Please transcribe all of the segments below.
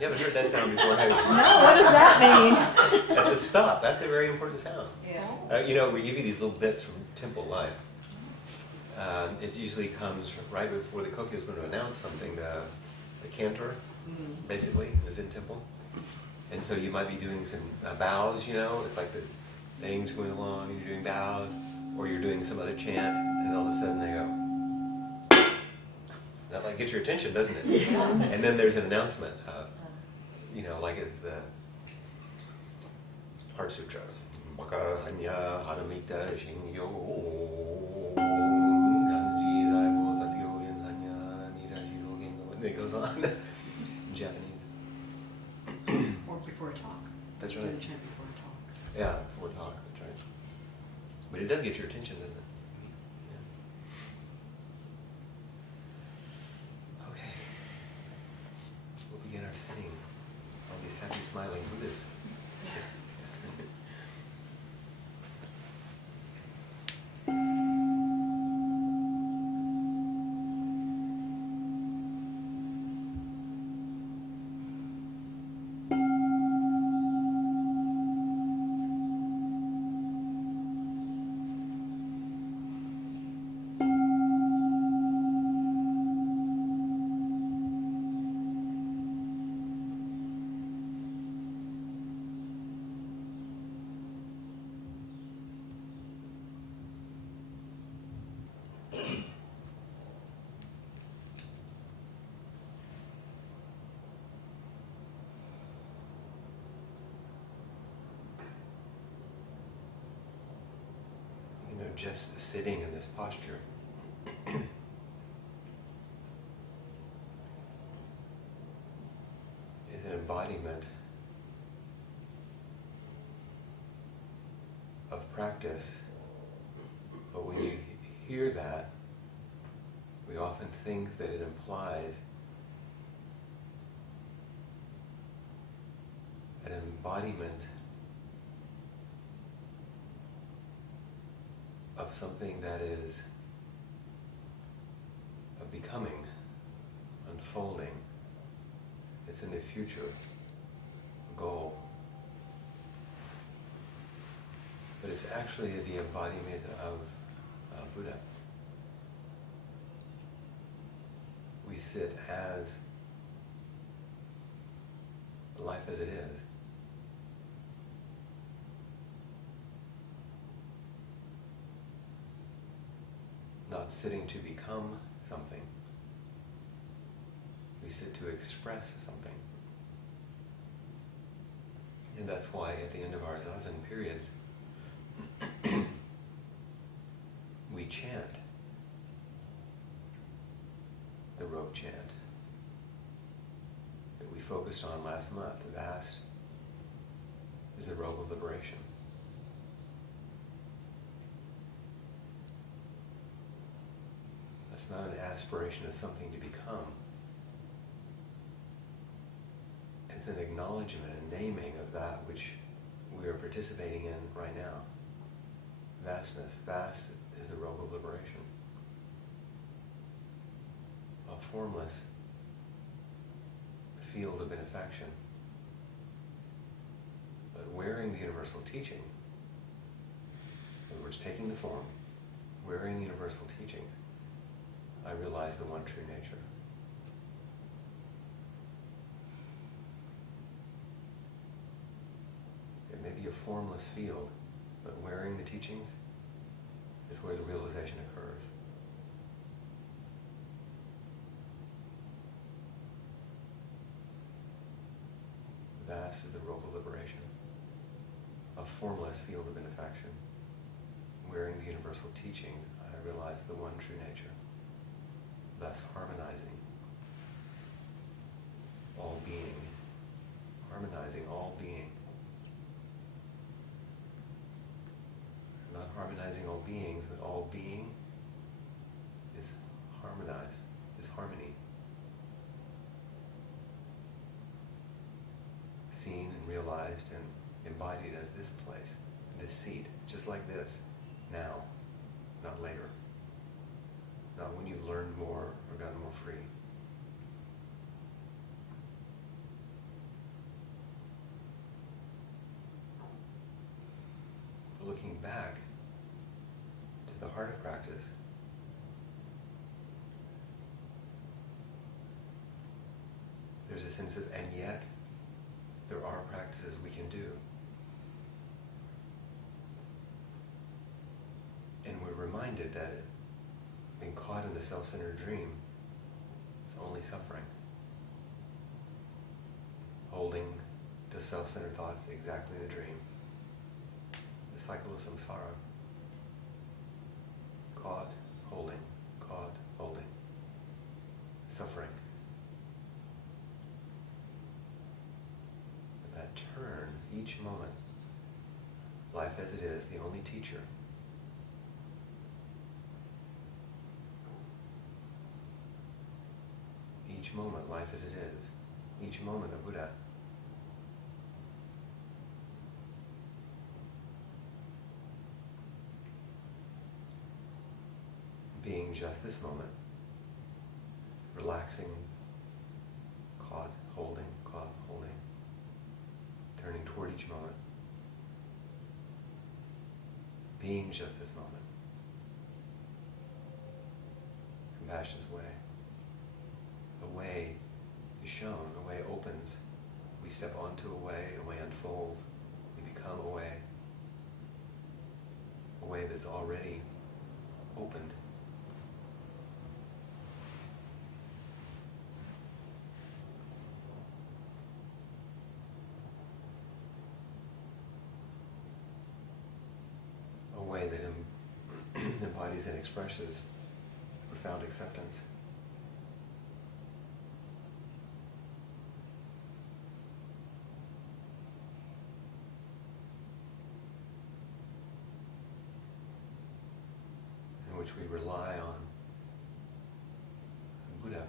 You haven't heard that sound before, have you? No, what does that mean? That's a stop. That's a very important sound. Yeah. You know, we give you these little bits from temple life. It usually comes right before the cook is going to announce something. The cantor, basically, is in temple. And so you might be doing some bows, you know, it's like the thing's going along and you're doing bows, or you're doing some other chant, and all of a sudden they go. That like gets your attention, doesn't it? Yeah. And then there's an announcement, you know, like it's the Heart Sutra. Baka hanya haramita shingyo ganji zaibo satsyo yin hanya nida shiro gengo. And it goes on in Japanese. Or before a talk. That's Do right. the chant before a talk. Yeah, before talk, that's right. But it does get your attention, doesn't it? Yeah. Okay. We'll begin our sitting. All these happy, smiling Buddhas. You know, just sitting in this posture is an embodiment of practice. But when you hear that, we often think that it implies an embodiment of something that is a becoming, unfolding. It's in the future, a goal. But it's actually the embodiment of Buddha. We sit as life as it is. Not sitting to become something. We sit to express something. And that's why at the end of our zazen periods, we chant the robe chant that we focused on last month. Vast is the robe of liberation. It's not an aspiration of something to become. It's an acknowledgement, a naming of that which we are participating in right now. Vastness. Vast is the robe of liberation. A formless field of benefaction. But wearing the universal teaching, in other words, taking the form, wearing the universal teaching, I realize the one true nature. It may be a formless field, but wearing the teachings is where the realization occurs. Vast is the robe of liberation, a formless field of benefaction. Wearing the universal teaching, I realize the one true nature, thus harmonizing all being, harmonizing all being. Not harmonizing all beings, but all being is harmonized, is harmony. Seen and realized and embodied as this place, this seat, just like this, now, not later. Not when you've learned more or gotten more free. the heart of practice, there's a sense of, and yet, there are practices we can do. And we're reminded that being caught in the self-centered dream is only suffering. Holding to self-centered thoughts, exactly the dream. The cycle of samsara. Caught, holding, suffering. But that turn, each moment, life as it is, the only teacher. Each moment, life as it is. Each moment of Buddha. Being just this moment. Relaxing, caught, holding, turning toward each moment. Being just this moment. Compassion's way. A way is shown, a way opens. We step onto a way unfolds. We become a way that's already opened. A way that embodies and expresses profound acceptance. In which we rely on Buddha.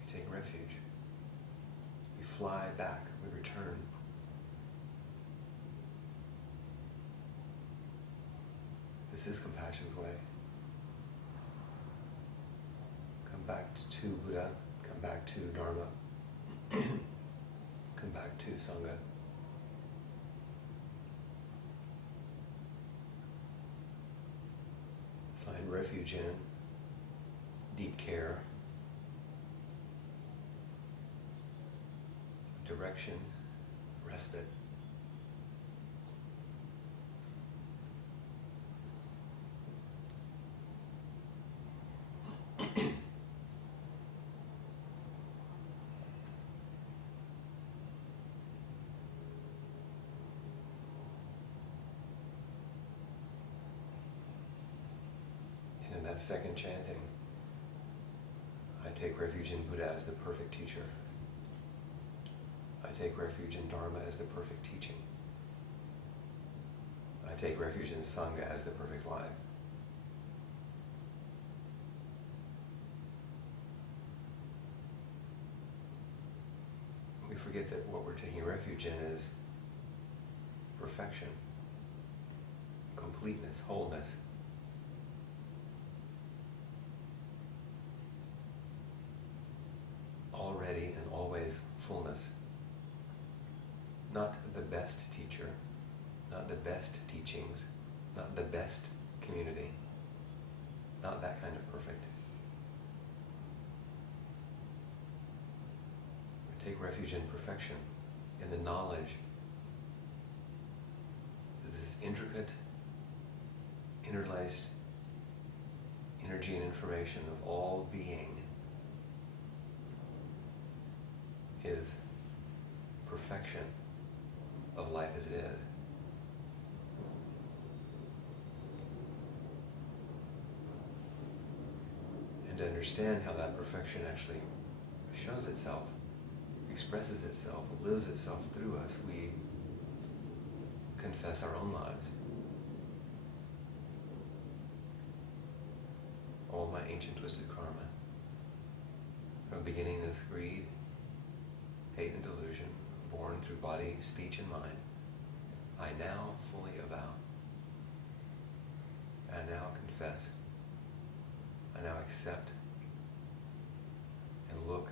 We take refuge. We fly back, we return. This is compassion's way. Come back to Buddha, come back to Dharma, come back to Sangha. Find refuge in deep care, direction, respite. And in that second chanting, I take refuge in Buddha as the perfect teacher. I take refuge in Dharma as the perfect teaching. I take refuge in Sangha as the perfect life. We forget that what we're taking refuge in is perfection, completeness, wholeness. Already and always fullness. Not the best teacher, not the best teachings, not the best community, not that kind of perfect. We take refuge in perfection, in the knowledge that this intricate, interlaced energy and information of all being is perfection of life as it is. And to understand how that perfection actually shows itself, expresses itself, lives itself through us, we confess our own lives. All my ancient twisted karma. From beginning is greed, hate and delusion, born through body, speech, and mind, I now fully avow. I now confess. I now accept and look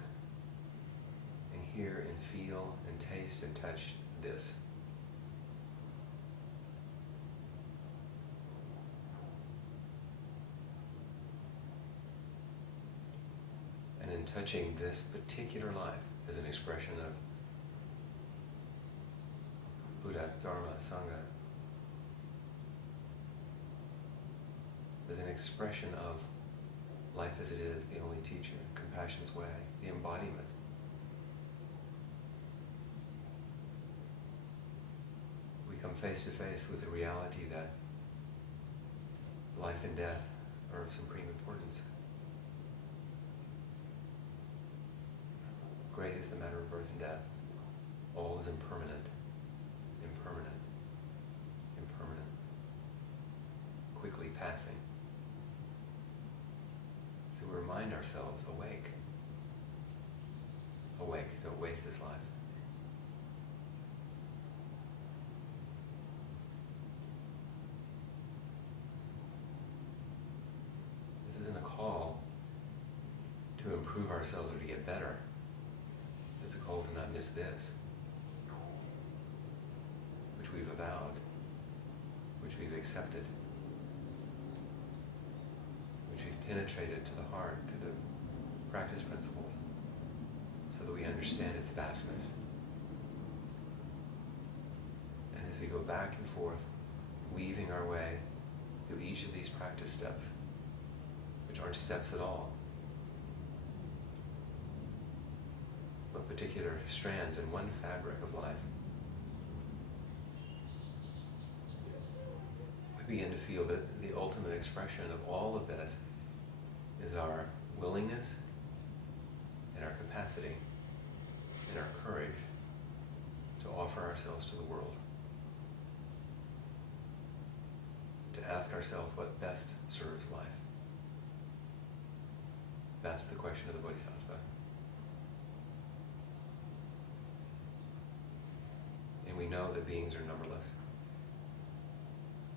and hear and feel and taste and touch this. touching this particular life as an expression of Buddha, Dharma, Sangha, as an expression of life as it is, the only teacher, compassion's way, the embodiment. We come face to face with the reality that life and death are of supreme importance. Great is the matter of birth and death. All is impermanent, impermanent, impermanent, quickly passing. So we remind ourselves, awake. Awake, don't waste this life. This isn't a call to improve ourselves or to get better. It's a call to not miss this, which we've avowed, which we've accepted, which we've penetrated to the heart, to the practice principles, so that we understand its vastness. And as we go back and forth, weaving our way through each of these practice steps, which aren't steps at all, but particular strands in one fabric of life, we begin to feel that the ultimate expression of all of this is our willingness and our capacity and our courage to offer ourselves to the world, to ask ourselves what best serves life. That's the question of the Bodhisattva. And we know that beings are numberless,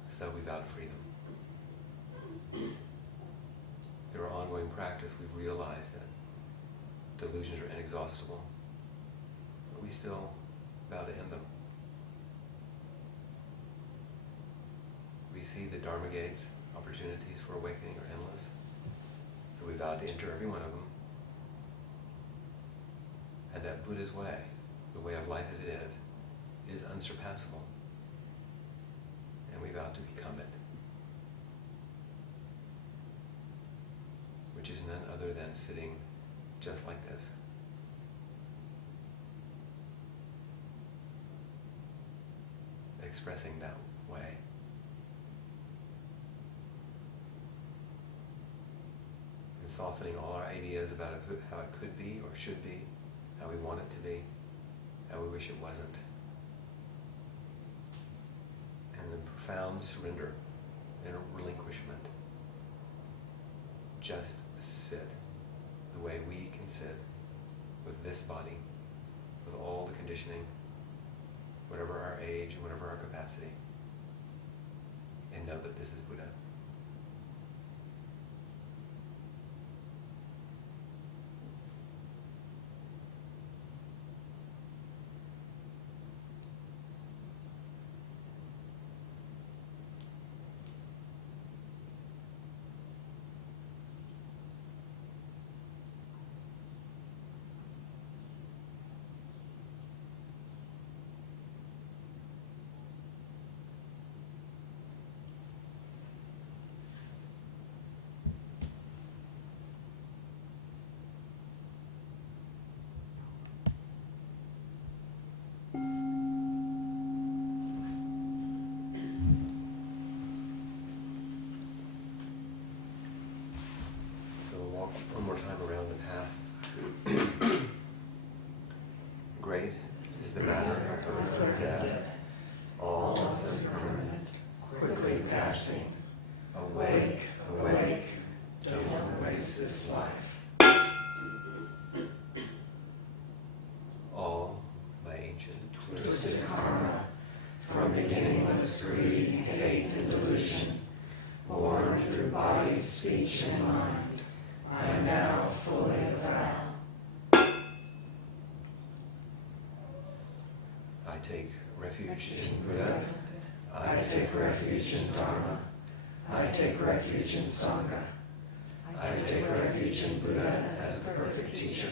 so we vow to freedom. Through our ongoing practice, we've realized that delusions are inexhaustible, but we still vow to end them. We see the Dharma gates, opportunities for awakening are endless, so we vow to enter every one of them. And that Buddha's way, the way of life as it is unsurpassable. And we vow to become it, which is none other than sitting just like this. Expressing that way. And softening all our ideas about it, how it could be or should be, how we want it to be, how we wish it wasn't. And in profound surrender and relinquishment, just sit the way we can sit with this body, with all the conditioning, whatever our age and whatever our capacity, and know that this is Buddha. One more time around the path. Great is the matter of birth and death. All is impermanent, quickly passing. Awake, awake, don't waste this life. All by ancient twisted karma, from beginningless greed, hate, and delusion, born through body, speech, and mind, I now fully avow. I take refuge in Buddha. I take refuge in Dharma. I take refuge in Sangha. I take refuge in Buddha as the perfect teacher.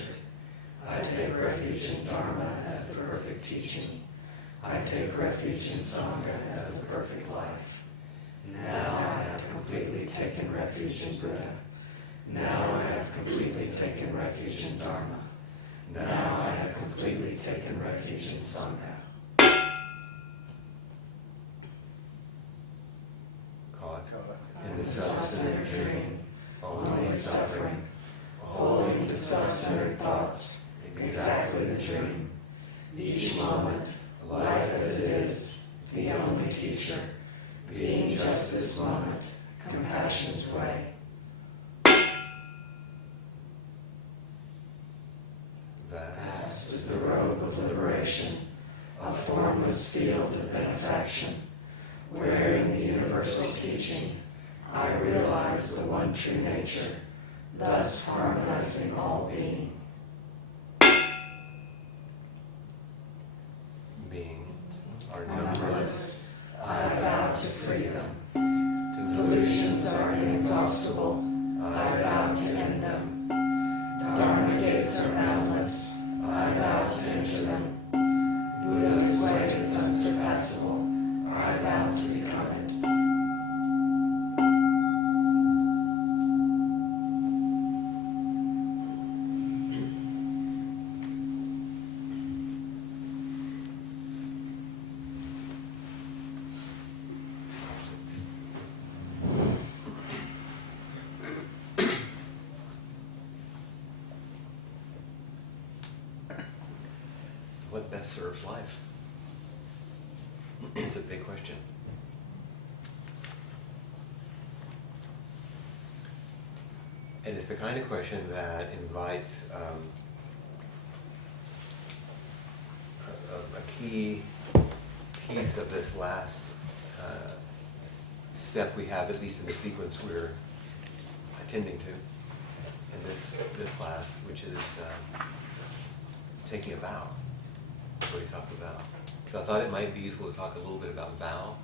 I take refuge in Dharma as the perfect teaching. I take refuge in Sangha as the perfect life. Now I have completely taken refuge in Buddha. Now I have completely taken refuge in Dharma. Now I have completely taken refuge in Sangha. Caught in the self-centered dream, only suffering, Holding to self-centered thoughts, exactly the dream. Each moment, life as it is, the only teacher, being just this moment, compassion's way. Vast is the robe of liberation, a formless field of benefaction. Wearing the universal teaching, I realize the one true nature, thus harmonizing all being. Beings are numberless. Numberless, I vow to free them. To Delusions are inexhaustible, I vow to end them. Dharma gates are boundless, I vow to enter them. Buddha's way is unsurpassable, I vow to become it. What best serves life? It's a big question. And it's the kind of question that invites a key piece of this last step we have, at least in the sequence we're attending to in this class, which is taking a vow. What he talked about. So I thought it might be useful to talk a little bit about vow.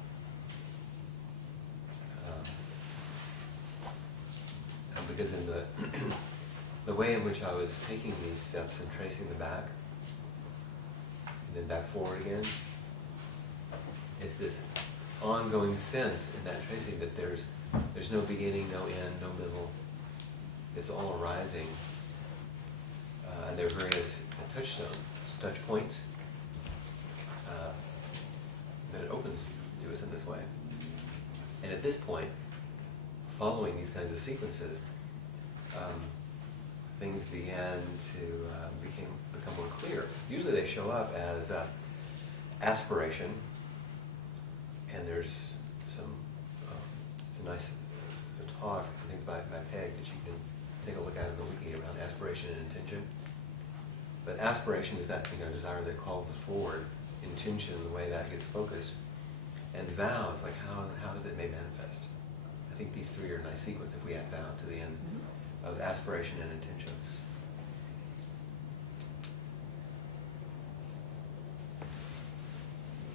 Because in the way in which I was taking these steps and tracing them back, and then back forward again, is this ongoing sense in that tracing that there's no beginning, no end, no middle. It's all arising. And there are various touchstones, touch points, that it opens to us in this way. And at this point, following these kinds of sequences, things began to become more clear. Usually they show up as aspiration, and there's some nice talk and things by Peg that you can take a look at in the wiki around aspiration and intention. But aspiration is that desire that calls us forward. Intention, the way that gets focused. And vow is like how does it may manifest? I think these three are a nice sequence if we add vow to the end of aspiration and intention.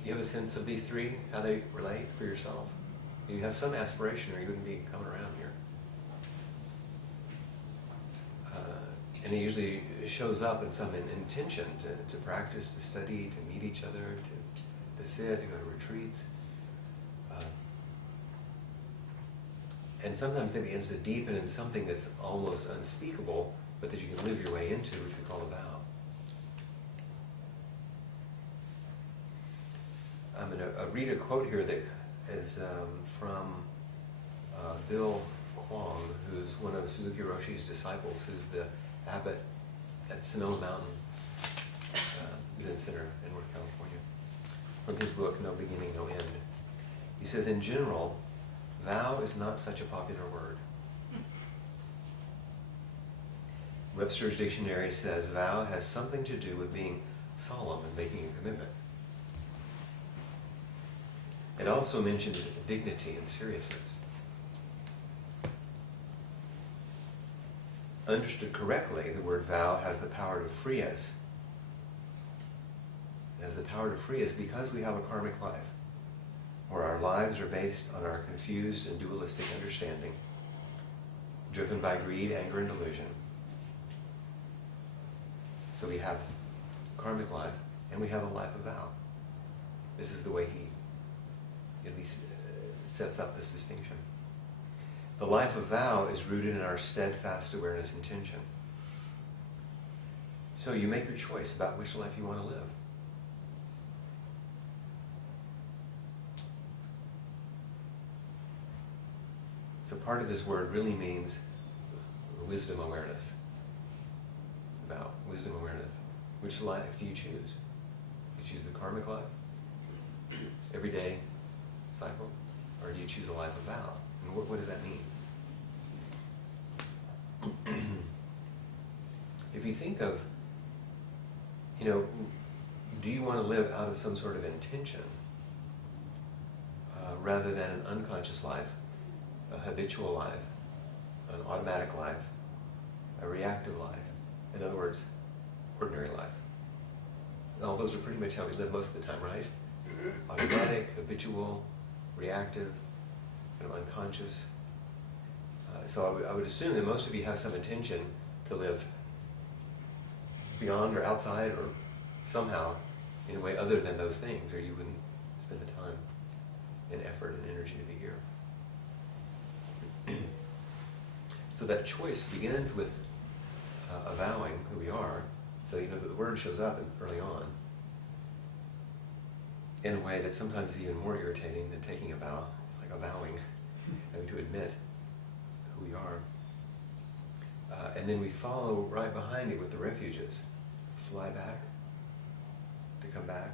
You have a sense of these three, how they relate for yourself? You have some aspiration or you wouldn't be coming around here. And it usually shows up in some intention to practice, to study, to meet each other, to sit, to go to retreats. And sometimes it begins to deepen in something that's almost unspeakable, but that you can live your way into, which we call a vow. I'm going to read a quote here that is from Bill Kwong, who's one of Suzuki Roshi's disciples, who's the abbot at Sonoma Mountain Zen Center in North California. From his book, No Beginning, No End. He says, in general, vow is not such a popular word. Webster's dictionary says vow has something to do with being solemn and making a commitment. It also mentions dignity and seriousness. Understood correctly, the word vow has the power to free us. It has the power to free us because we have a karmic life, where our lives are based on our confused and dualistic understanding. driven by greed, anger, and delusion. So we have karmic life, and we have a life of vow. This is the way he at least sets up this distinction. The life of vow is rooted in our steadfast awareness intention. So you make your choice about which life you want to live. So part of this word really means wisdom awareness. It's about wisdom awareness. Which life do you choose? Do you choose the karmic life? Everyday cycle? Or do you choose a life of vow? And what does that mean? If you think of, do you want to live out of some sort of intention rather than an unconscious life, a habitual life, an automatic life, a reactive life? In other words, ordinary life. All those are pretty much how we live most of the time, right? Automatic, habitual, reactive, kind of unconscious. So I would assume that most of you have some intention to live beyond or outside or somehow in a way other than those things, or you wouldn't spend the time and effort and energy to be here. So that choice begins with avowing who we are. So the word shows up early on in a way that sometimes is even more irritating than taking a vow. It's like avowing, having to admit who we are. And then we follow right behind it with the refuges. Fly back, to come back.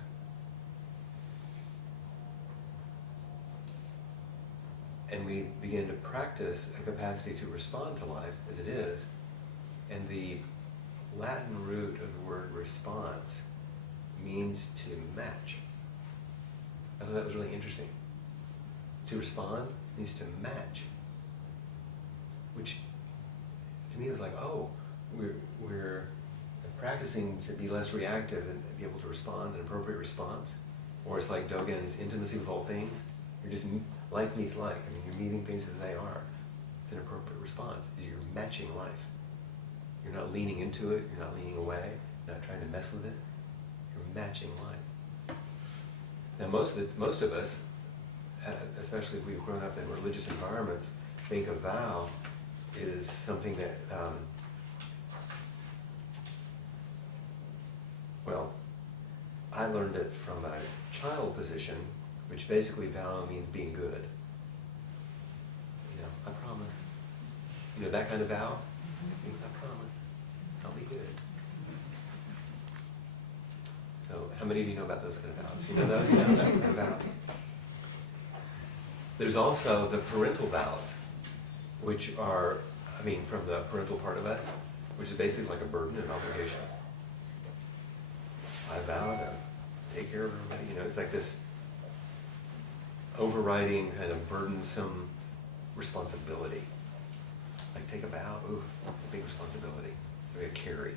And we begin to practice a capacity to respond to life as it is. And the Latin root of the word response means to match. I thought that was really interesting. To respond means to match. Which to me was like, oh, we're practicing to be less reactive and be able to respond an appropriate response. Or it's like Dogen's intimacy with all things. You're just like meets like. I mean, you're meeting things as they are. It's an appropriate response. You're matching life. You're not leaning into it. You're not leaning away. You're not trying to mess with it. You're matching life. Now, most of us, especially if we've grown up in religious environments, think a vow is something that, I learned it from a child position, which basically vow means being good. I promise. That kind of vow? I promise. I'll be good. So how many of you know about those kind of vows? You know those? You know that kind of vow? There's also the parental vows, which are, from the parental part of us, which is basically like a burden and obligation. I vow to take care of everybody. It's like this overriding kind of burdensome responsibility. Like take a vow, ooh, it's a big responsibility. We gotta carry.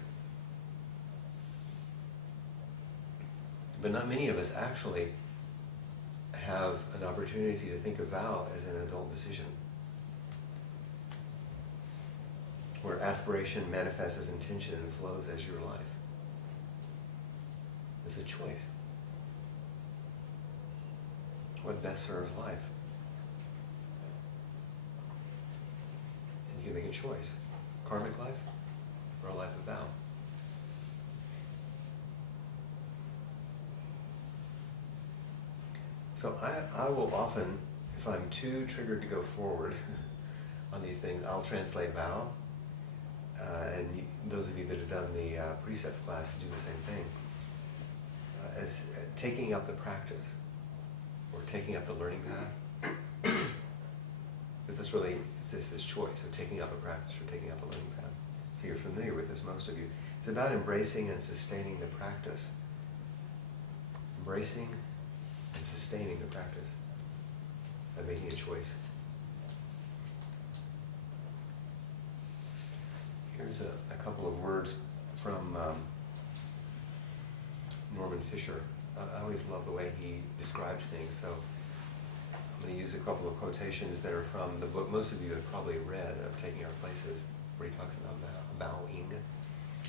But not many of us actually have an opportunity to think of vow as an adult decision, where aspiration manifests as intention and flows as your life. It's a choice. What best serves life? And you can make a choice. Karmic life or a life of vow. So I will often, if I'm too triggered to go forward on these things, I'll translate vow. Those of you that have done the precepts class do the same thing. As taking up the practice or taking up the learning path. Because that's really, it's this choice of taking up a practice or taking up a learning path. So you're familiar with this, most of you. It's about embracing and sustaining the practice. Embracing and sustaining the practice by making a choice. Here's a couple of words from Norman Fisher. I always love the way he describes things, so I'm going to use a couple of quotations that are from the book most of you have probably read, of Taking Our Places, where he talks about vowing.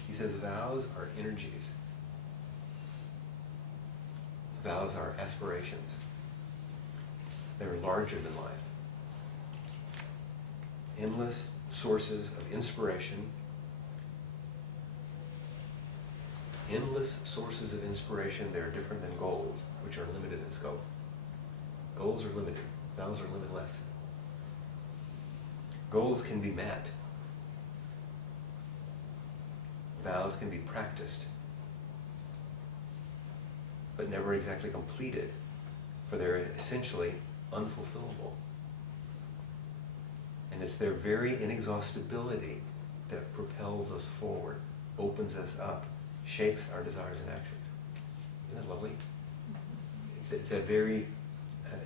He says vows are energies. Vows are aspirations. They're larger than life. Endless sources of inspiration. Endless sources of inspiration, they're different than goals, which are limited in scope. Goals are limited. Vows are limitless. Goals can be met. Vows can be practiced, but never exactly completed, for they're essentially unfulfillable. And it's their very inexhaustibility that propels us forward, opens us up, shapes our desires and actions. Isn't that lovely? It's a very,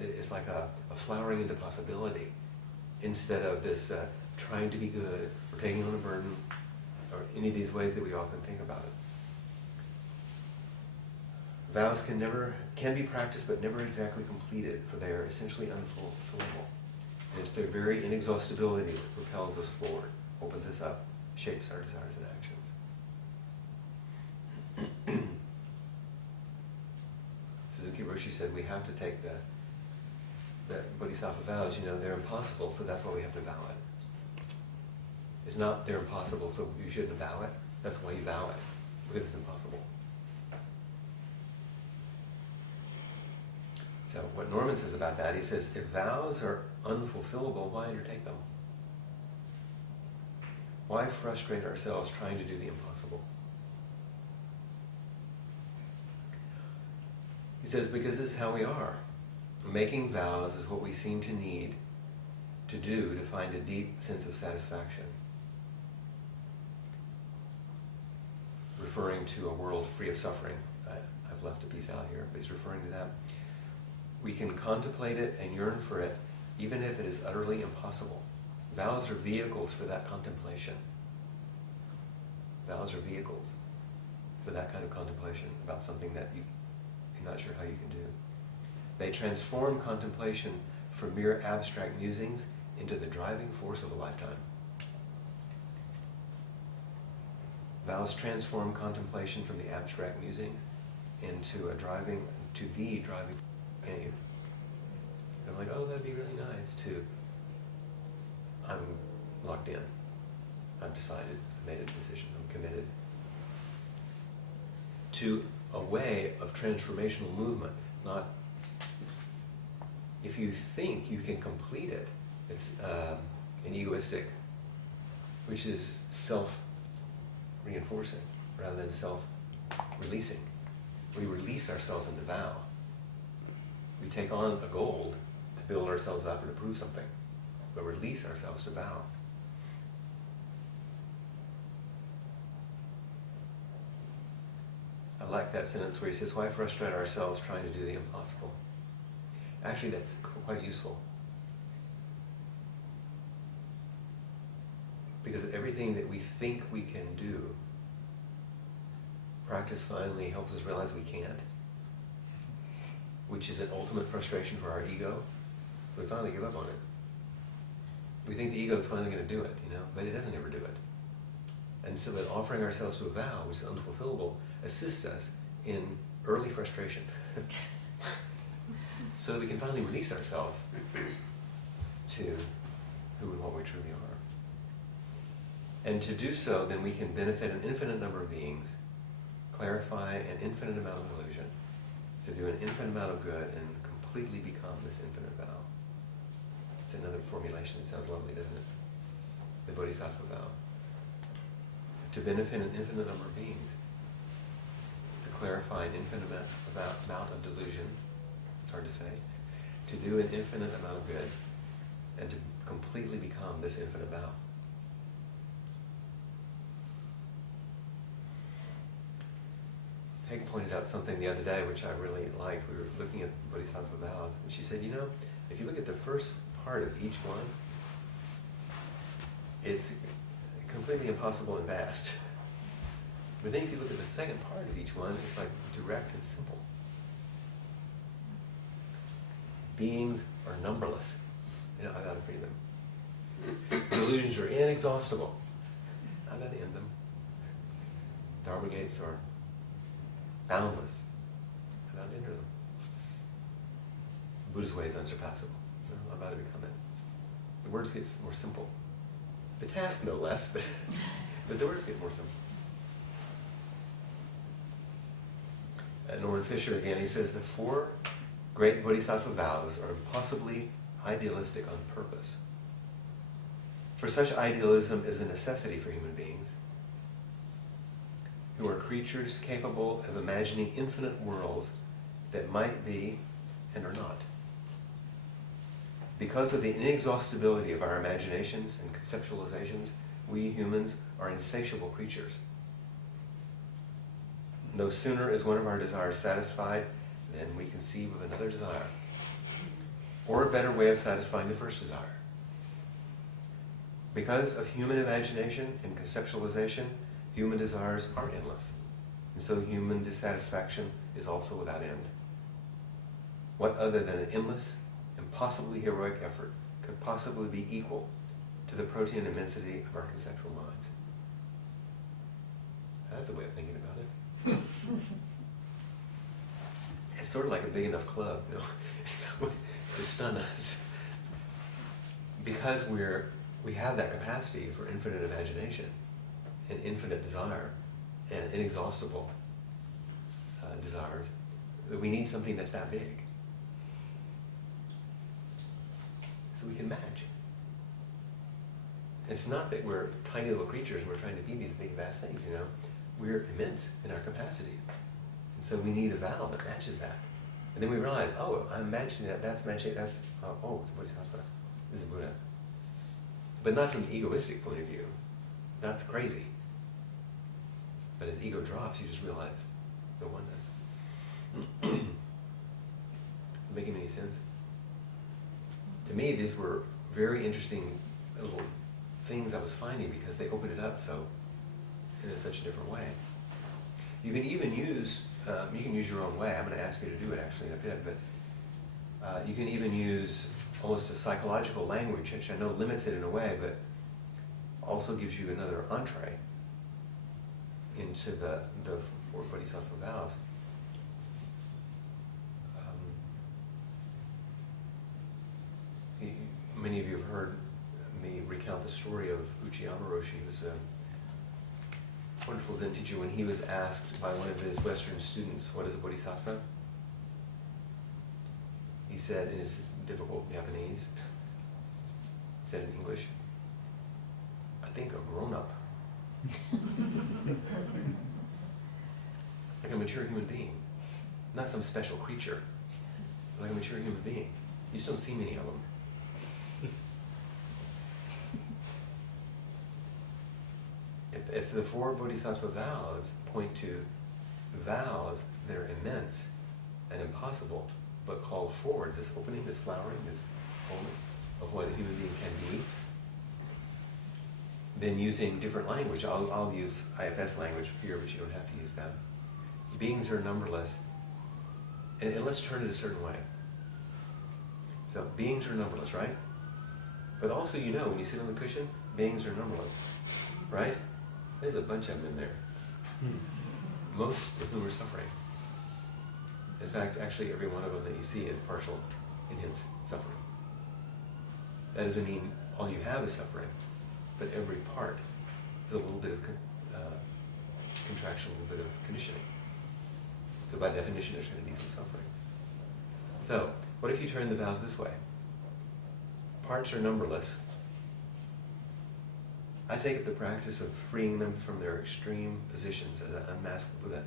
it's like a flowering into possibility, instead of this trying to be good, or taking on a burden, or any of these ways that we often think about it. Vows can be practiced, but never exactly completed, for they are essentially unfulfillable. And it's their very inexhaustibility that propels us forward, opens us up, shapes our desires and actions. Suzuki Roshi said we have to take the Bodhisattva vows, they're impossible, so that's why we have to vow it. It's not they're impossible, so you shouldn't vow it. That's why you vow it, because it's impossible. So what Norman says about that, he says, if vows are unfulfillable, why undertake them? Why frustrate ourselves trying to do the impossible? He says, because this is how we are. Making vows is what we seem to need to do to find a deep sense of satisfaction. Referring to a world free of suffering. I've left a piece out here, but he's referring to that. We can contemplate it and yearn for it, even if it is utterly impossible. Vows are vehicles for that contemplation. Vows are vehicles for that kind of contemplation about something that you're not sure how you can do. They transform contemplation from mere abstract musings into the driving force of a lifetime. Vows transform contemplation from the abstract musings into the driving companion. I'm like, oh, that'd be really nice to, I'm locked in. I've decided, I made a decision, I'm committed. To a way of transformational movement, not, if you think you can complete it, it's an egoistic, which is self-reinforcing rather than self-releasing. We release ourselves into vow. We take on a goal to build ourselves up and to prove something, but release ourselves to vow. I like that sentence where he says, why frustrate ourselves trying to do the impossible? Actually, that's quite useful. Because everything that we think we can do, practice finally helps us realize we can't, which is an ultimate frustration for our ego. So we finally give up on it. We think the ego is finally going to do it, but it doesn't ever do it. And so that offering ourselves to a vow, which is unfulfillable, assists us in early frustration. So that we can finally release ourselves to who and what we truly are. And to do so, then we can benefit an infinite number of beings, clarify an infinite amount of illusion, to do an infinite amount of good, and completely become this infinite vow. It's another formulation that sounds lovely, doesn't it? The Bodhisattva vow. To benefit an infinite number of beings, to clarify an infinite amount of delusion, it's hard to say, to do an infinite amount of good, and to completely become this infinite vow. Peg pointed out something the other day which I really liked. We were looking at Bodhisattva vows, and she said, if you look at the first part of each one, it's completely impossible and vast. But then if you look at the second part of each one, it's like direct and simple. Beings are numberless. You know, I've got to free them. Delusions are inexhaustible. I've got to end them. Dharma gates are boundless. I've got to enter them. Buddha's way is unsurpassable. You know, I'm about to become it. The words get more simple. The task no less, but the words get more simple. Norman Fisher again, he says the 4 great bodhisattva vows are impossibly idealistic on purpose. For such idealism is a necessity for human beings, who are creatures capable of imagining infinite worlds that might be and are not. Because of the inexhaustibility of our imaginations and conceptualizations, we humans are insatiable creatures. No sooner is one of our desires satisfied than we conceive of another desire, or a better way of satisfying the first desire. Because of human imagination and conceptualization, human desires are endless, and so human dissatisfaction is also without end. What other than an endless, impossibly heroic effort could possibly be equal to the protean immensity of our conceptual minds? That's a way of thinking about it. It's sort of like a big enough club, you know, so, to stun us. Because we have that capacity for infinite imagination and infinite desire and inexhaustible desires, that we need something that's that big. So we can match. It's not that we're tiny little creatures and we're trying to be these big vast things, you know. We're immense in our capacities. And so we need a vow that matches that. And then we realize, oh, I'm matching that, that's matching, that's, oh, it's a bodhisattva, this is Buddha. But not from the egoistic point of view. That's crazy. But as ego drops, you just realize the oneness. Making any sense? To me, these were very interesting little things I was finding because they opened it up so in such a different way. You can even use your own way. I'm going to ask you to do it actually in a bit, but you can even use almost a psychological language, which I know limits it in a way, but also gives you another entree into the 4 bodhisattva vows. Many of you have heard me recount the story of Uchiyama Roshi, who's a wonderful Zen teacher. When he was asked by one of his Western students, what is a bodhisattva? He said in his difficult Japanese, he said in English, I think a grown-up. Like a mature human being. Not some special creature. Like a mature human being. You just don't see many of them. If the 4 bodhisattva vows point to vows that are immense and impossible, but call forward this opening, this flowering, this fullness of what a human being can be, then using different language, I'll use IFS language here, but you don't have to use that. Beings are numberless, and let's turn it a certain way. So beings are numberless, right? But also, you know, when you sit on the cushion, beings are numberless, right? There's a bunch of them in there, most of whom are suffering. In fact, actually every one of them that you see is partial in his suffering. That doesn't mean all you have is suffering, but every part is a little bit of contraction, a little bit of conditioning. So by definition, there's going to be some suffering. So, what if you turn the vows this way? Parts are numberless. I take up the practice of freeing them from their extreme positions as I unmask the Buddha.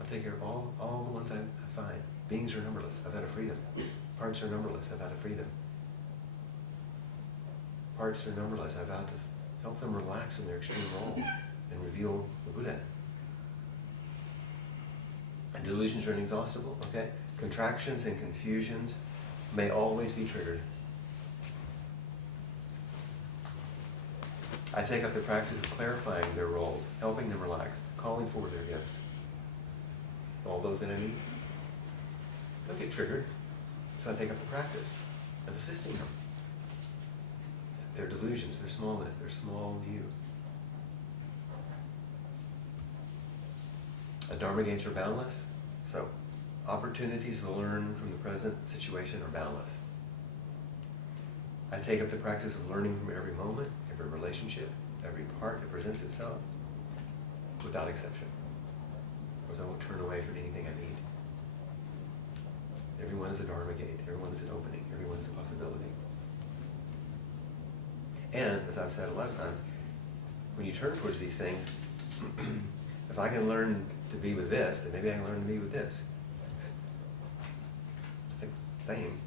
I take care of all the ones I find. Beings are numberless. I've got to free them. Parts are numberless. I've got to free them. Parts are numberless. I've got to help them relax in their extreme roles and reveal the Buddha. And delusions are inexhaustible, okay? Contractions and confusions may always be triggered. I take up the practice of clarifying their roles, helping them relax, calling forward their gifts. all those that I meet, they'll get triggered. So I take up the practice of assisting them. Their delusions, their smallness, their small view. A Dharma gains are boundless, so opportunities to learn from the present situation are boundless. I take up the practice of learning from every moment, every relationship, every part that presents itself, without exception. Because I won't turn away from anything I meet. Everyone is a Dharma gate, everyone is an opening, everyone is a possibility. And, as I've said a lot of times, when you turn towards these things, if I can learn to be with this, then maybe I can learn to be with this. It's the same.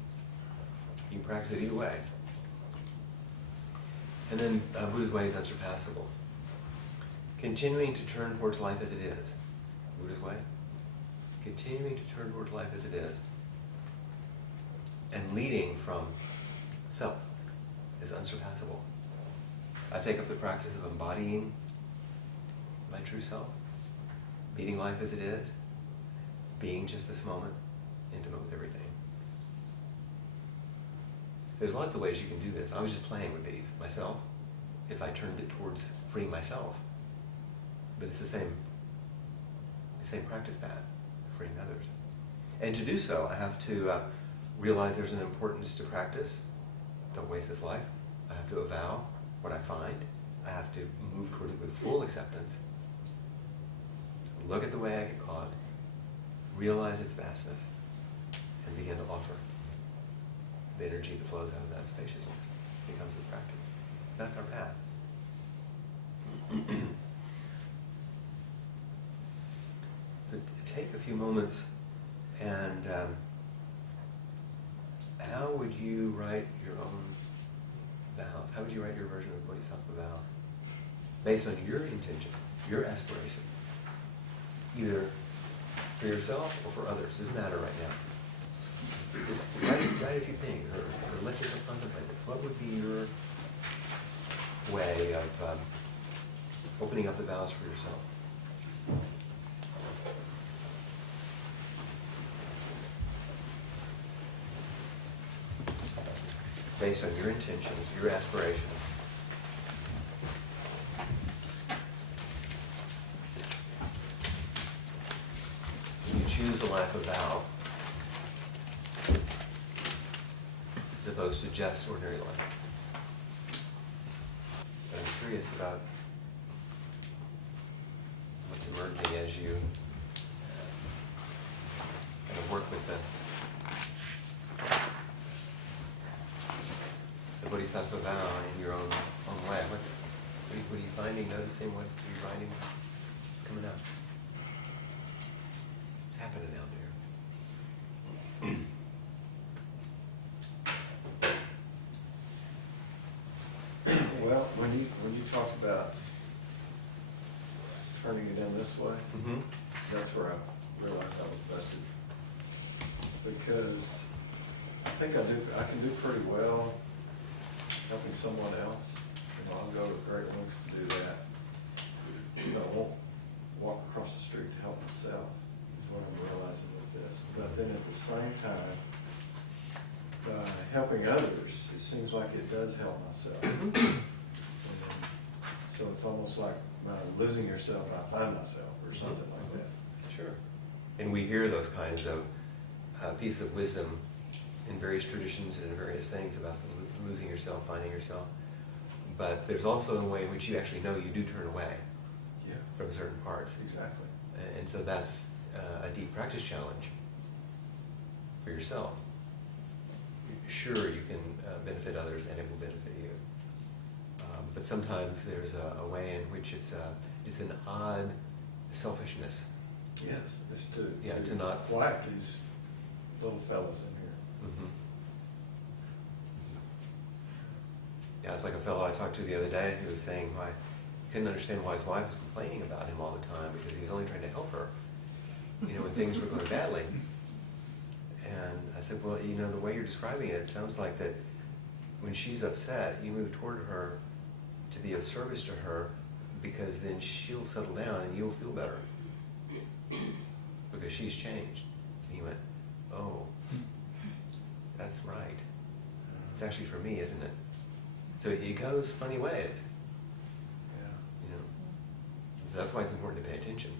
You can practice it either way. And then Buddha's way is unsurpassable. Continuing to turn towards life as it is. Buddha's way. Continuing to turn towards life as it is. And leading from self is unsurpassable. I take up the practice of embodying my true self, meeting life as it is, being just this moment, intimate with everything. There's lots of ways you can do this. I was just playing with these myself, if I turned it towards freeing myself. But it's the same practice path, freeing others. And to do so, I have to realize there's an importance to practice. Don't waste this life. I have to avow what I find. I have to move toward it with full acceptance. Look at the way I get caught, realize its vastness, and begin to offer. The energy that flows out of that spaciousness becomes a practice. That's our path. So take a few moments and how would you write your own vows? How would you write your version of Bodhisattva vow? Based on your intention, your aspirations. Either for yourself or for others. Doesn't matter right now. Just write a few things, or let yourself contemplate this. What would be your way of opening up the vows for yourself? Based on your intentions, your aspirations. You choose a life of vow as opposed to just ordinary life. But I'm curious about what's emerging as you kind of work with the Bodhisattva vow in your own way. What are you finding, noticing? What are you writing? What's coming up? What's happening out there? Well, when you talked about turning it in this way, Mm-hmm. that's where I realized I was busted. Because I think I can do pretty well helping someone else. I'll go to great lengths to do that. But I won't walk across the street to help myself, is what I'm realizing with this. But then at the same time, by helping others, it seems like it does help myself. So it's almost like by losing yourself, I find myself, or something like that. Sure. And we hear those kinds of pieces of wisdom in various traditions and in various things about losing yourself, finding yourself. But there's also a way in which you actually know you do turn away Yeah, from certain parts. exactly. And so that's a deep practice challenge for yourself. Sure, you can benefit others and it will benefit you. But sometimes there's a way in which it's an odd selfishness. Yes, it's To not whack these little fellas in here. Mm-hmm. Yeah, it's like a fellow I talked to the other day who was saying why he couldn't understand why his wife was complaining about him all the time because he was only trying to help her, when things were going badly. And I said, well, the way you're describing it, it sounds like that when she's upset, you move toward her to be of service to her because then she'll settle down and you'll feel better. Because because she's changed. And he went, oh, that's right. It's actually for me, isn't it? So it goes funny ways, Yeah. you know. So that's why it's important to pay attention.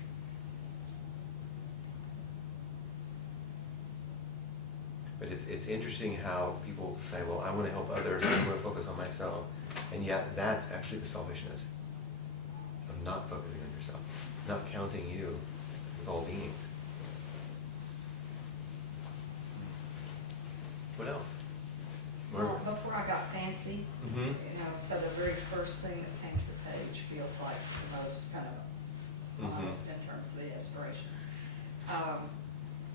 But it's interesting how people say, well, I want to help others, I want to focus on myself. And yet that's actually the selfishness of not focusing on yourself, not counting you with all beings. What else? Well, before I got fancy, Mm-hmm. you know, so the very first thing that came to the page feels like the most kind of Mhm. honest in terms of the inspiration.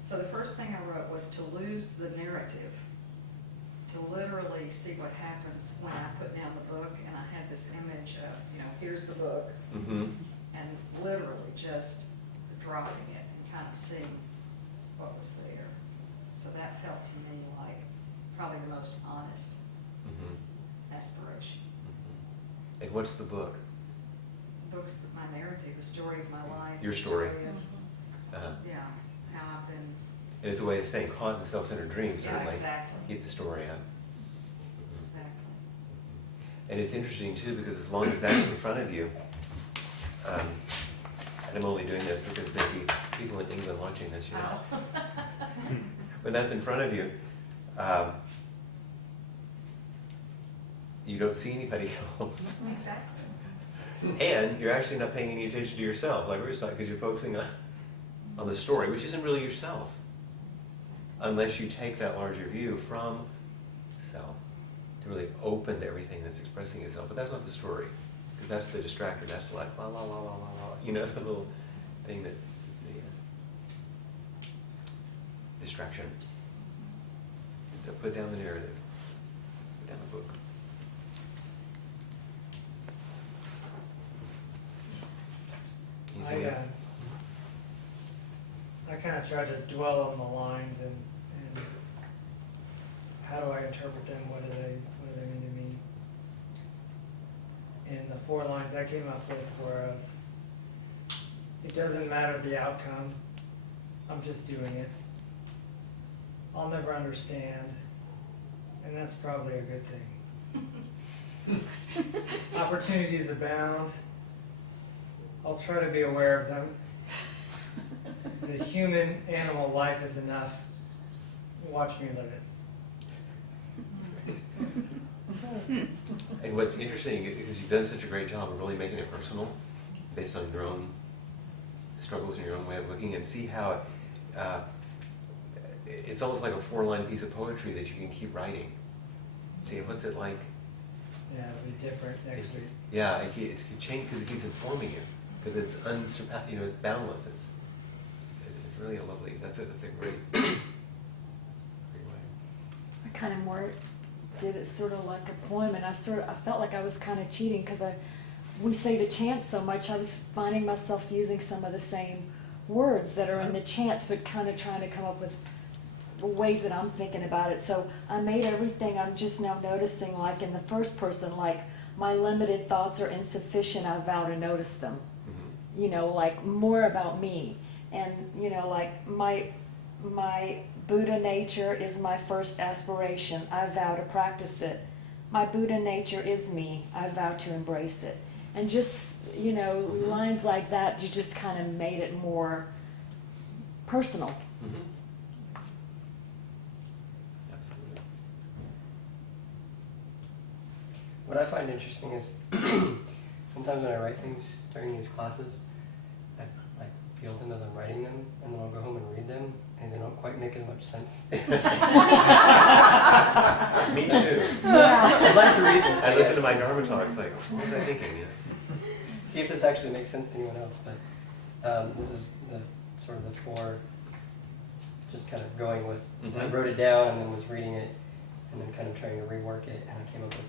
So the first thing I wrote was to lose the narrative, to literally see what happens when I put down the book, and I had this image of, you know, here's the book, Mm-hmm. and literally just dropping it and kind of seeing what was there. So that felt to me like probably the most honest Mm-hmm. aspiration. Mm-hmm. And what's the book? The book's my narrative, the story of my life. Your the story. of, Uh-huh. yeah, how I've been, And it's a way of staying caught in the self-centered dream, yeah, certainly. exactly, Keep the story up. Mhm. exactly. And it's interesting too, because as long as that's in front of you, and I'm only doing this because there'll be people in England watching this, you know. Oh. When that's in front of you, you don't see anybody else. Exactly. And you're actually not paying any attention to yourself, like we were saying, because you're focusing on the story, which isn't really yourself, unless you take that larger view from self to really open to everything that's expressing itself. But that's not the story, because that's the distractor. That's the like la la la la la la, you know, the little thing that is the distraction. So put down the narrative, put down the book. Anything else? I kind of tried to dwell on the lines and how do I interpret them? What do they mean to me? And the 4 lines I came up with were, it doesn't matter the outcome, I'm just doing it. I'll never understand, and that's probably a good thing. Opportunities abound, I'll try to be aware of them. The human animal life is enough. Watch me live it. And what's interesting, because you've done such a great job of really making it personal, based on your own struggles and your own way of looking, and see how it's almost like a 4-line piece of poetry that you can keep writing. See, what's it like? Yeah, it'll be different next week. Yeah, it can change because it keeps informing you, because it's unsurpassed, you know, it's boundless. It's really a lovely, that's a great way. I kind of more did it sort of like a poem, and I felt like I was kind of cheating because we say the chants so much. I was finding myself using some of the same words that are in the chants, but kind of trying to come up with ways that I'm thinking about it. So I made everything, I'm just now noticing, like in the first person, like my limited thoughts are insufficient, I vow to notice them. Mm-hmm. You know, like more about me. And, you know, like my Buddha nature is my first aspiration. I vow to practice it. My Buddha nature is me. I vow to embrace it. And just, you know, Mhm. lines like that, you just kind of made it more personal. Mm-hmm. Absolutely. What I find interesting is sometimes when I write things during these classes, I like feel them as I'm writing them, and then I'll go home and read them, and they don't quite make as much sense. Me too. I'd like to read this. I listen to guess, my and Dharma talks, like, what was I thinking? You know? see if this actually makes sense to anyone else. But this is the sort of the 4, just kind of going with. I Mhm. wrote it down and then was reading it, and then kind of trying to rework it, and I came up with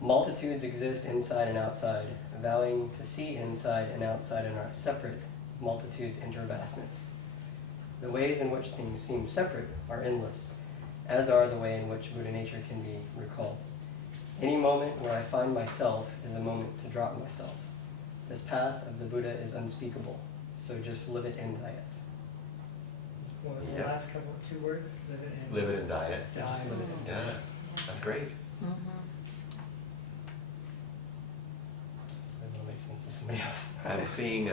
multitudes exist inside and outside, vowing to see inside and outside in our separate multitudes intervastness. The ways in which things seem separate are endless, as are the way in which Buddha nature can be recalled. Any moment where I find myself is a moment to drop myself. This path of the Buddha is unspeakable, so just live it and die it. What was the Yeah. last couple, 2 words? Live it and. Live it and die it. So just live it in. Yeah, that's great. Mhm. That will make sense to somebody else. I'm seeing,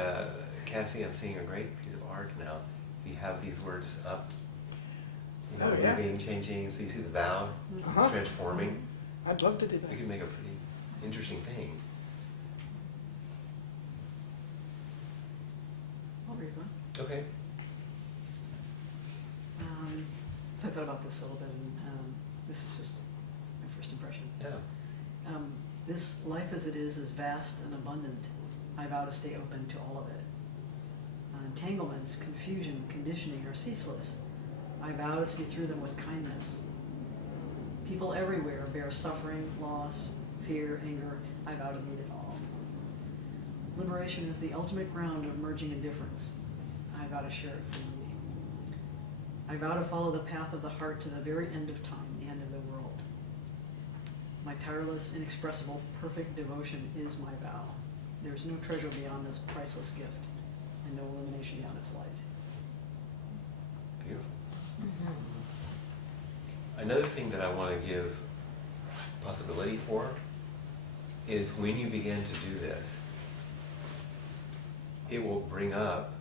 Cassie, I'm seeing a great piece of art now. You have these words up, you know, Oh, yeah. moving, changing, so you see the vow, it's Uh-huh. transforming. I'd love to do that. We could make a pretty interesting thing. I'll read one. Okay. So I thought about this a little bit, and this is just my first impression. Yeah. This life as it is vast and abundant. I vow to stay open to all of it. Entanglements, confusion, conditioning are ceaseless. I vow to see through them with kindness. People everywhere bear suffering, loss, fear, anger. I vow to meet it all. Liberation is the ultimate ground of merging indifference. I vow to share it freely. I vow to follow the path of the heart to the very end of time, the end of the world. My tireless, inexpressible, perfect devotion is my vow. There is no treasure beyond this priceless gift, and no illumination beyond its light. Beautiful. Another thing that I want to give possibility for is when you begin to do this, it will bring up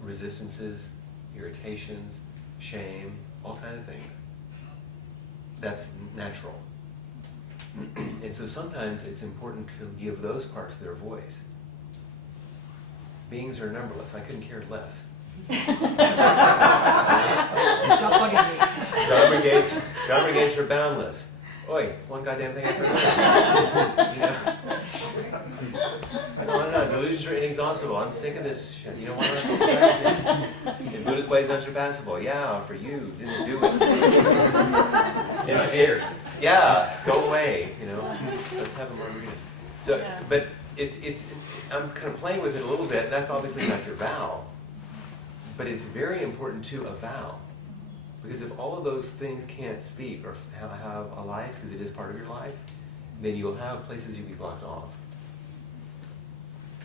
resistances, irritations, shame, all kinds of things. That's natural. And so sometimes it's important to give those parts their voice. Beings are numberless. I couldn't care less. Stop bugging me. God brigades are boundless. Oi, it's one goddamn thing after another. You know? No, delusions are inexhaustible. I'm sick of this shit. You know what? In Buddha's way is unsurpassable. Yeah, for you, didn't do it. It's here. Yeah, go away. You know, let's have a margarita. So, but it's. I'm kind of playing with it a little bit. That's obviously not your vow, but it's very important to a vow. Because if all of those things can't speak or have a life, because it is part of your life, then you'll have places you'll be blocked off.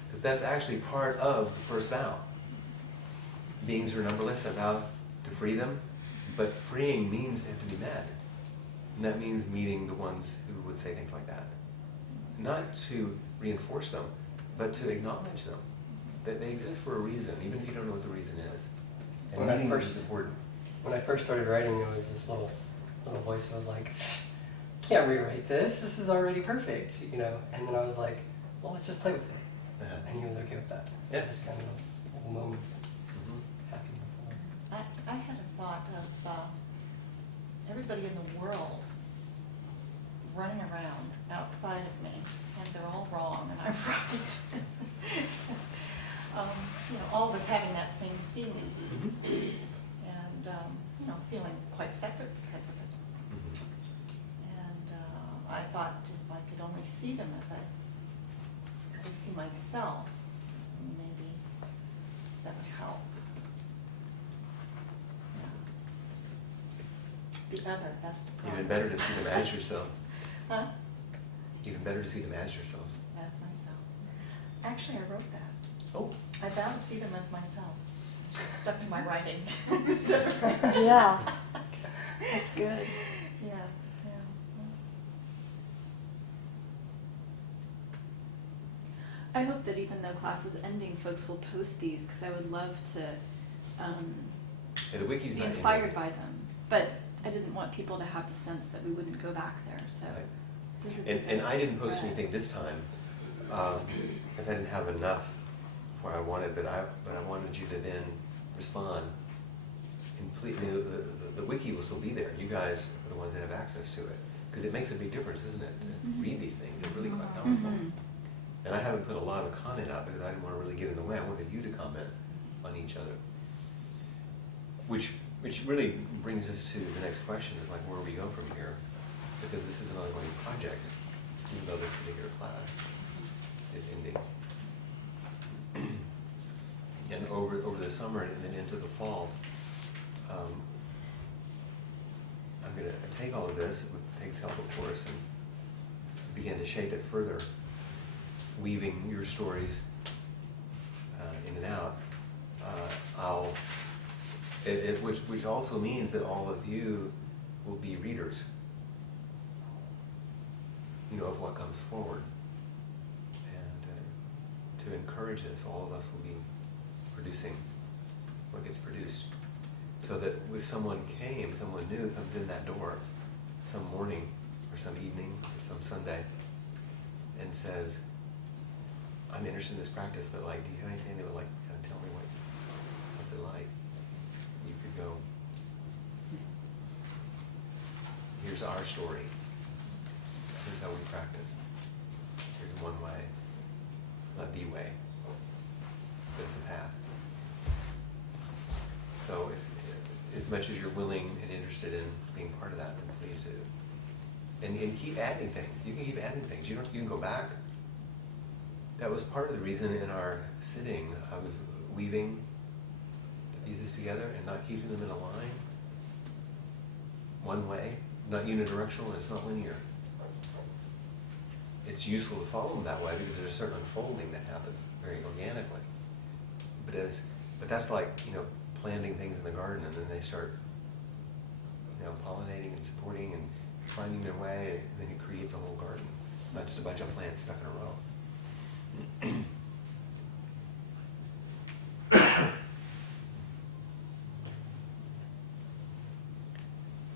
Because that's actually part of the first vow. Beings are numberless, I vow to free them, but freeing means they have to be met. And that means meeting the ones who would say things like that. Not to reinforce them, but to acknowledge them. That they exist for a reason, even if you don't know what the reason is. And When I meeting them first- is important. When I first started writing, there was this little voice that was like, "Can't rewrite this. This is already perfect," you know. And then I was like, "Well, let's just play with it." Uh-huh. And he was okay with that. Yeah. Just kind of a little moment Mhm. happened before. I had a thought of everybody in the world running around outside of me, and they're all wrong, and I'm right. You know, all of us having that same feeling, and you know, feeling quite separate because of it. Mhm. And I thought if I could only see them as I see myself, maybe that would help. Yeah. The other, that's the problem. Even better to see them as yourself. Huh? Even better to see them as yourself. As myself. Actually, I wrote that. Oh. I vow to see them as myself. Stuck to my writing instead of Yeah, that's good. Yeah, yeah. I hope that even though class is ending, folks will post these, because I would love to Yeah, the wiki's be not inspired ending. by them. But I didn't want people to have the sense that we wouldn't go back there, so. Right. these would be And good. I didn't post Right. anything this time, because I didn't have enough where I wanted, but I wanted you to then respond. Completely, the wiki will still be there. You guys are the ones that have access to it. Because it makes a big difference, isn't it? To read these things, they're really quite powerful. Mhm. And I haven't put a lot of comment out because I didn't want to really get in the way. I wanted you to comment on each other. Which really brings us to the next question, is like where we go from here. Because this is an ongoing project, even though this particular class is ending. And over the summer and then into the fall, I'm going to take all of this, with Peg's help of course, and begin to shape it further, weaving your stories in and out. I'll Which also means that all of you will be readers, of what comes forward. And to encourage this, all of us will be producing what gets produced. So that if someone new comes in that door some morning or some evening or some Sunday and says, I'm interested in this practice, but do you have anything that would kind of tell me what's it like? You could go, here's our story. Here's how we practice. Here's one way, not the way, but it's a path. So as much as you're willing and interested in being part of that, then please do. And keep adding things. You can keep adding things. You can go back. That was part of the reason in our sitting I was weaving the pieces together and not keeping them in a line, one way, not unidirectional, and it's not linear. It's useful to follow them that way because there's a certain unfolding that happens very organically. But that's like, planting things in the garden, and then they start, pollinating and supporting and finding their way, and then it creates a whole garden, not just a bunch of plants stuck in a row.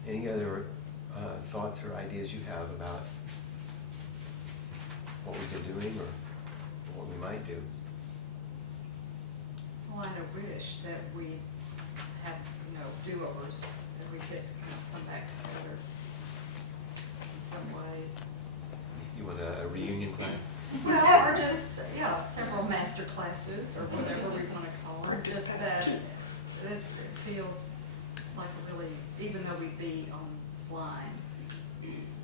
Any other thoughts or ideas you have about what we've been doing or what we might do? Well, I wish that we had, do-overs, that we could kind of come back together in some way. You want a reunion class? Well, or just, several master classes, or whatever we want to call them. Just that this feels like really, even though we'd be online.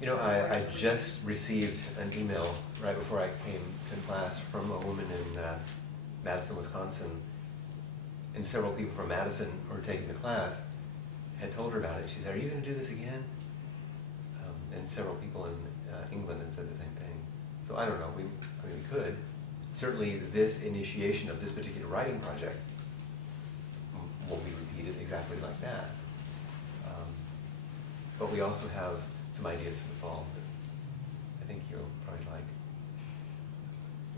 I just received an email right before I came to class from a woman in Madison, Wisconsin, and several people from Madison who were taking the class had told her about it. She said, "Are you going to do this again?" And several people in England had said the same thing. So I don't know. We could. Certainly, this initiation of this particular writing project will be repeated exactly like that. But we also have some ideas for the fall that I think you'll probably like.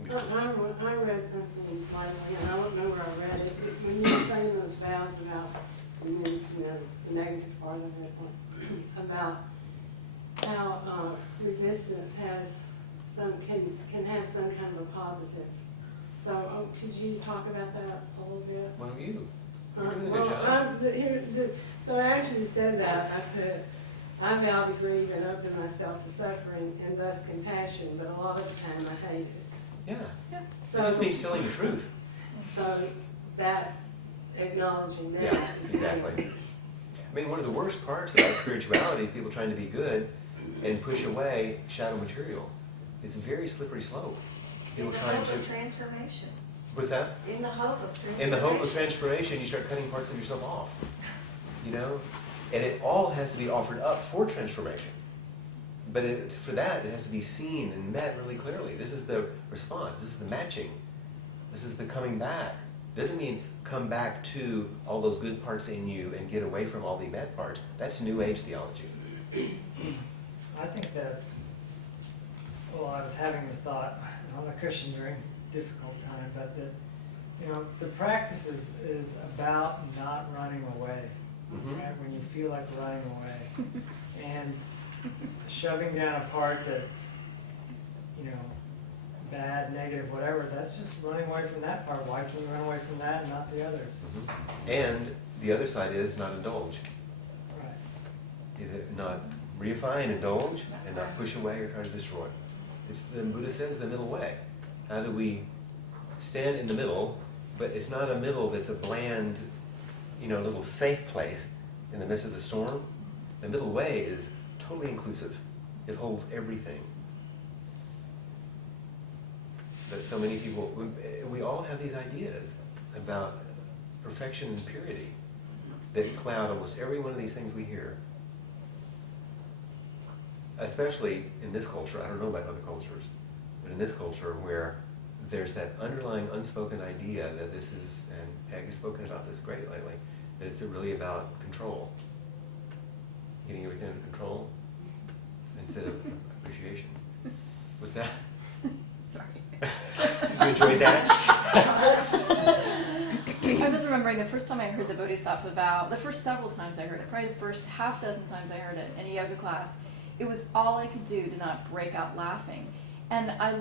I read something lately, and I don't know where I read it, but when you were saying those vows about, the negative part of it, about how resistance has can have some kind of a positive. So could you talk about that a little bit? Why don't you? You're doing a good job. So after you said that, I vow to grieve and open myself to suffering and thus compassion, but a lot of the time I hate it. Yeah. So, It just means telling the truth. So that, acknowledging that. Yeah, is exactly. One of the worst parts about spirituality is people trying to be good and push away shadow material. It's a very slippery slope. People trying to. transformation. What's that? In the hope of transformation. In the hope of transformation, you start cutting parts of yourself off. And it all has to be offered up for transformation. But for that, it has to be seen and met really clearly. This is the response. This is the matching. This is the coming back. It doesn't mean come back to all those good parts in you and get away from all the bad parts. That's New Age theology. I think that, I was having the thought on the cushion during a difficult time, but that, the practice is about not running away. Mhm. Right? When you feel like running away. And shoving down a part that's, bad, negative, whatever, that's just running away from that part. Why can you run away from that and not the others? Mhm. And the other side is not indulge. Right. Either not reify and indulge and not push away or try to destroy. The Buddha says the middle way. How do we stand in the middle, but it's not a middle that's a bland, little safe place in the midst of the storm. The middle way is totally inclusive. It holds everything. But so many people, we all have these ideas about perfection and purity that cloud almost every one of these things we hear. Especially in this culture, I don't know about other cultures, but in this culture where there's that underlying unspoken idea that this is, and Peg has spoken about this great lately, that it's really about control. Getting everything under control instead of appreciation. What's that? Sorry. You enjoyed that? I was remembering the first time I heard the Bodhisattva vow, the first several times I heard it, probably the first half dozen times I heard it in a yoga class, it was all I could do to not break out laughing. And I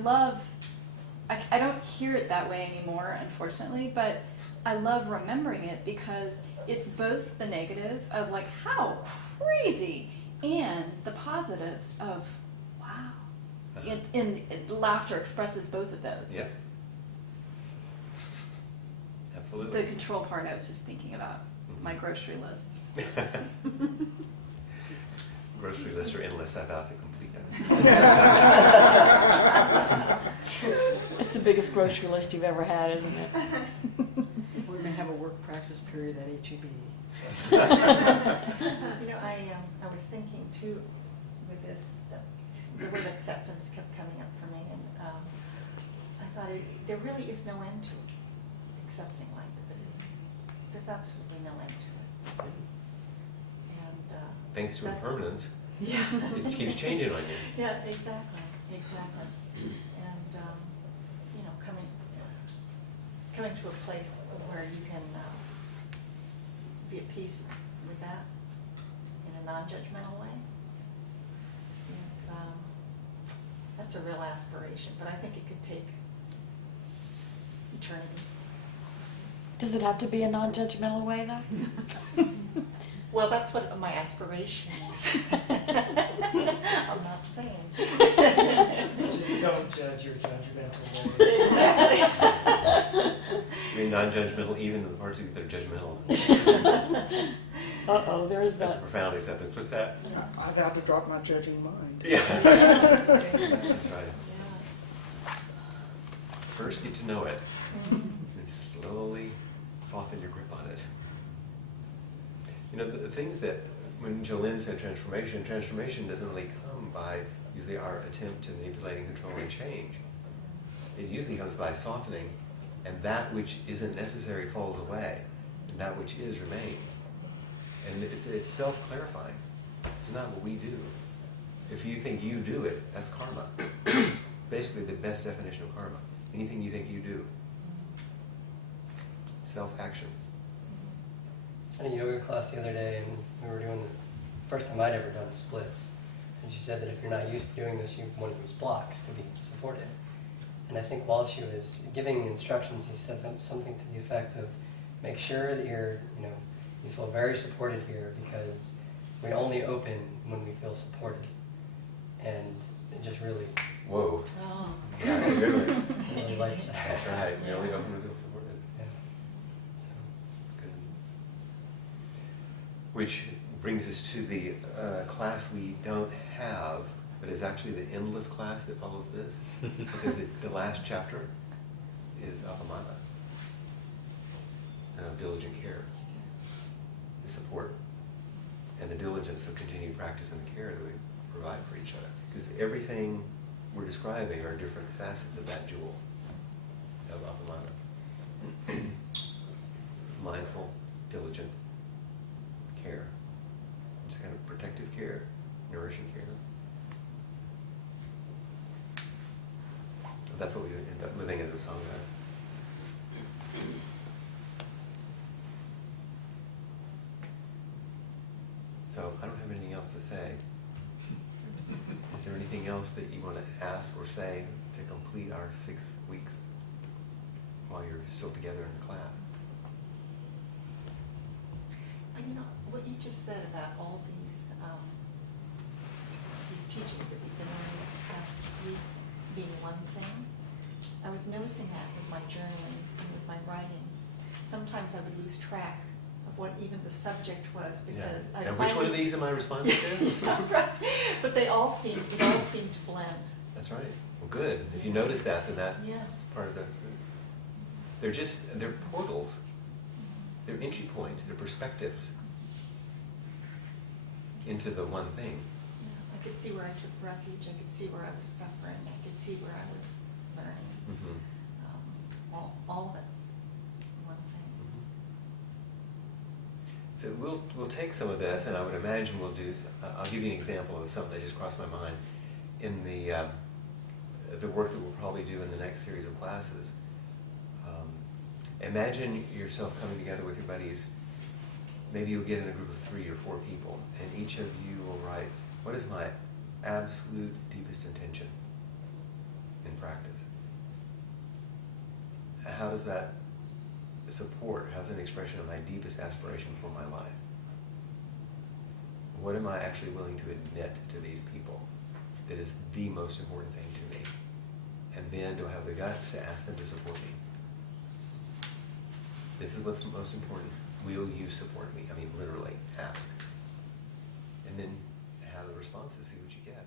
don't hear it that way anymore, unfortunately, but I love remembering it because it's both the negative of like, how crazy, and the positives of, wow. And laughter expresses both of those. Yeah. Absolutely. The control part, I was just thinking about my grocery list. Grocery lists are endless. I vow to complete them. It's the biggest grocery list you've ever had, isn't it? We may have a work practice period at HEB. You know, I was thinking too, with this, the word acceptance kept coming up for me, and I thought there really is no end to accepting life as it is. There's absolutely no end to it. And Thanks to that's- impermanence, Yeah. it keeps changing on you. Yeah, exactly. And you know, coming to a place where you can be at peace with that in a non-judgmental way is that's a real aspiration. But I think it could take eternity. Does it have to be a non-judgmental way, though? Well, that's what my aspiration is. I'm not saying. Just don't judge your judgmental ways. Exactly. I mean, non-judgmental, even in the parts of you that are judgmental. Uh-oh, there is That's that. profound acceptance. What's that? I vow to drop my judging mind. Yeah. That's right. Yeah. First, get to know it, Mhm. and slowly soften your grip on it. You know, the things that, when Jolene said transformation doesn't really come by usually our attempt to manipulate, control, and change. It usually comes by softening, and that which isn't necessary falls away, and that which is remains. And it's self-clarifying. It's not what we do. If you think you do it, that's karma. Basically, the best definition of karma. Anything you think you do. Self-action. I was in a yoga class the other day, and we were doing the first time I'd ever done splits. And she said that if you're not used to doing this, you want to use blocks to be supported. And I think while she was giving the instructions, he said something to the effect of, make sure that you feel very supported here, because we only open when we feel supported. And it just really, Whoa. Oh. Yeah, that's really. really liked that. That's right. We only open when we feel supported. Yeah. So, That's good. Which brings us to the class we don't have, but is actually the endless class that follows this. Because the last chapter is Apamana, diligent care, the support, and the diligence of continued practice and the care that we provide for each other. Because everything we're describing are different facets of that jewel of Apamana. Mindful, diligent care. Just kind of protective care, nourishing care. That's what we end up living as a Sangha. So I don't have anything else to say. Is there anything else that you want to ask or say to complete our 6 weeks while you're still together in the class? And you know, what you just said about all these teachings that we've been learning the past 6 weeks being one thing, I was noticing that with my journaling and with my writing. Sometimes I would lose track of what even the subject was, because I And which one of finally- these am I responding to? Right. But it all seemed to blend. That's right. Well, good. If you notice that, then that's Yeah. part of the. They're portals. They're entry points. They're perspectives into the one thing. Yeah, I could see where I took refuge, I could see where I was suffering, I could see where I was learning. Mm-hmm. All of it, one thing. So we'll take some of this, and I would imagine we'll do. I'll give you an example of something that just crossed my mind in the work that we'll probably do in the next series of classes. Imagine yourself coming together with your buddies. Maybe you'll get in a group of 3 or 4 people, and each of you will write, what is my absolute deepest intention in practice? How does that support, how's an expression of my deepest aspiration for my life? What am I actually willing to admit to these people that is the most important thing to me? And then do I have the guts to ask them to support me? This is what's most important. Will you support me? I mean, literally, ask. And then have the responses, see what you get.